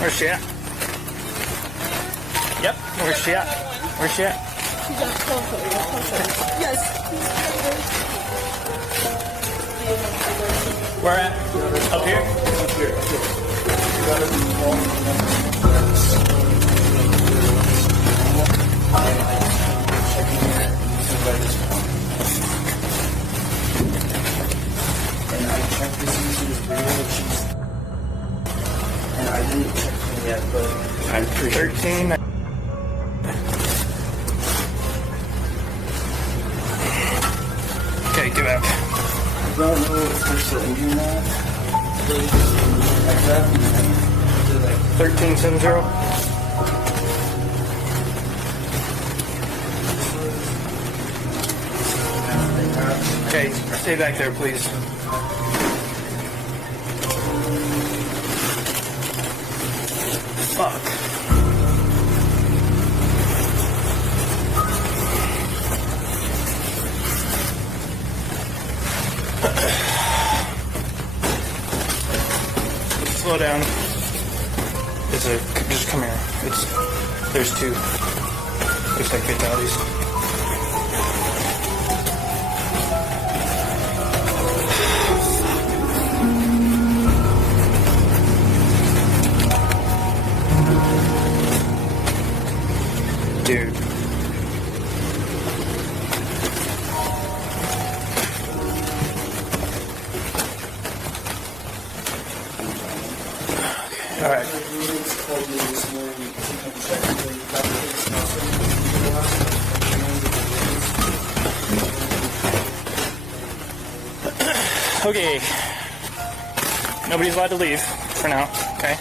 Where's she at? Yep. Where's she at? Where's she at? She's at comfort. Yes. Where at? Up here? Up here. You gotta be and I checked to see if she was breathing and I didn't check him yet, but I'm pretty sure. 13. Okay, get back. I don't know if they're still injured or not. I grabbed him and like 1370. Okay, stay back there, please. Fuck. Slow down. Just come here. There's two. Looks like fatalities. Dude. All right. Okay. Nobody's allowed to leave for now. Okay.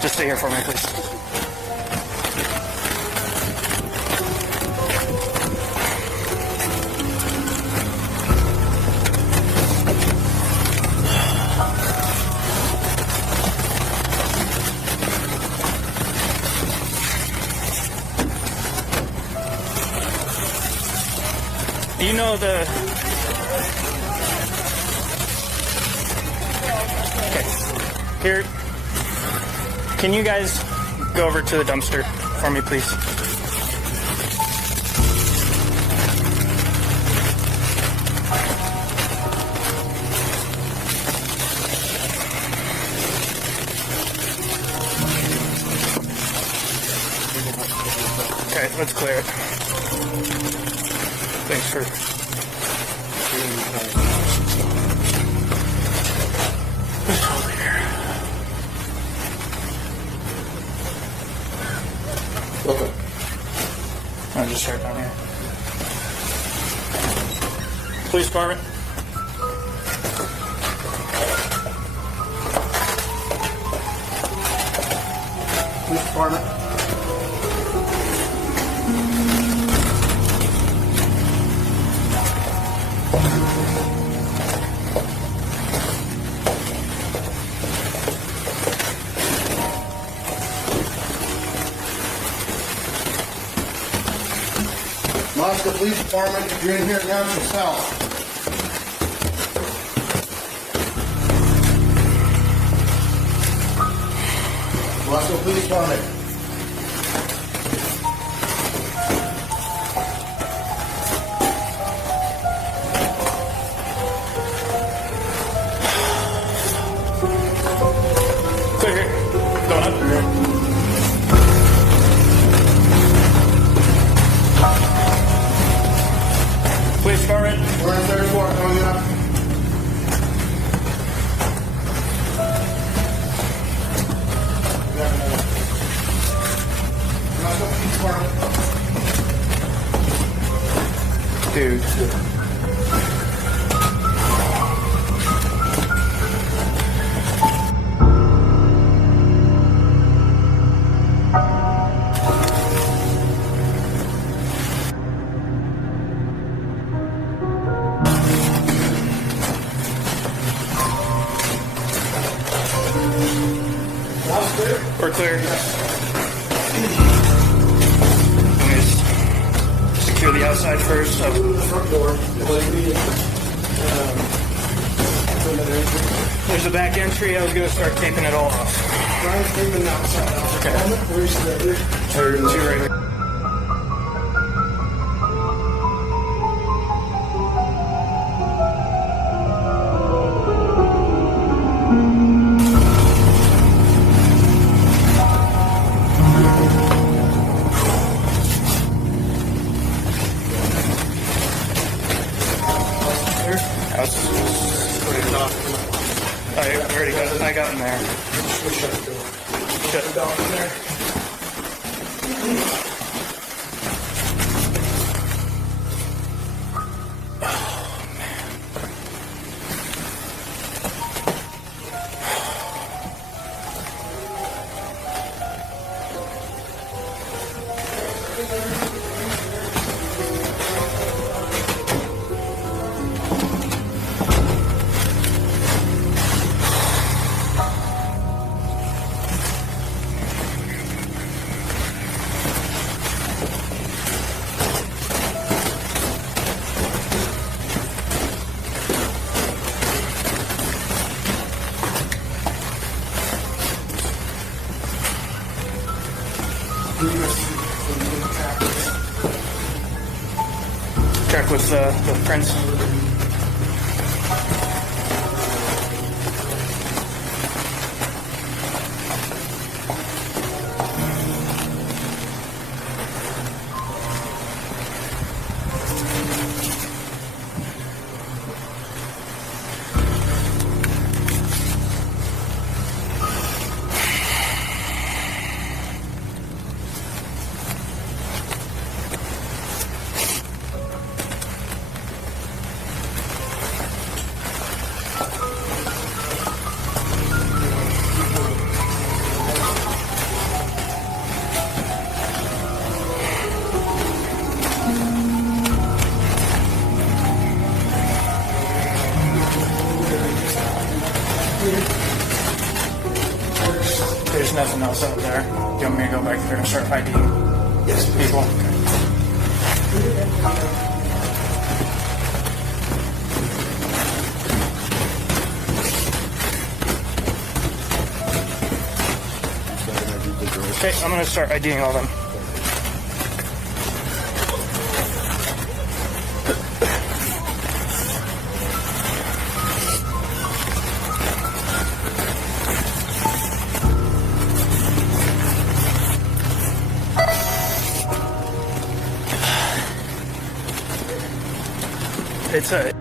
Just stay here for me, please. You know the... Okay. Here. Can you guys go over to the dumpster for me, please? Okay, let's clear it. Thanks for over here. Okay. I'll just start down here. Police department. Police department. Moscow Police Department, if you're in here, announce yourself. Moscow Police Department. Clear here. Going up. Police department. We're in third floor, going up. Moscow Police Department. Dude. We're clear. Let me just secure the outside first. The front door. There's a back entry. I was going to start taping it all off. Brian's sleeping outside. Okay. Where's the Or two right here. I already got in there. Shut the door in there. Check with the prints. There's nothing else out there. Do you want me to go back there and start IDing people? Okay, I'm going to start IDing all of them. It's a...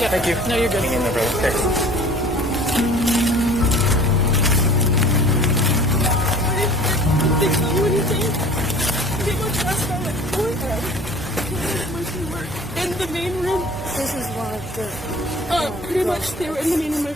Yeah. Thank you. No, you're good. Hang in there, brother. Okay. Did they tell you anything? They were dressed on my forehead. In the main room. This is one of the... Pretty much they were in the main room.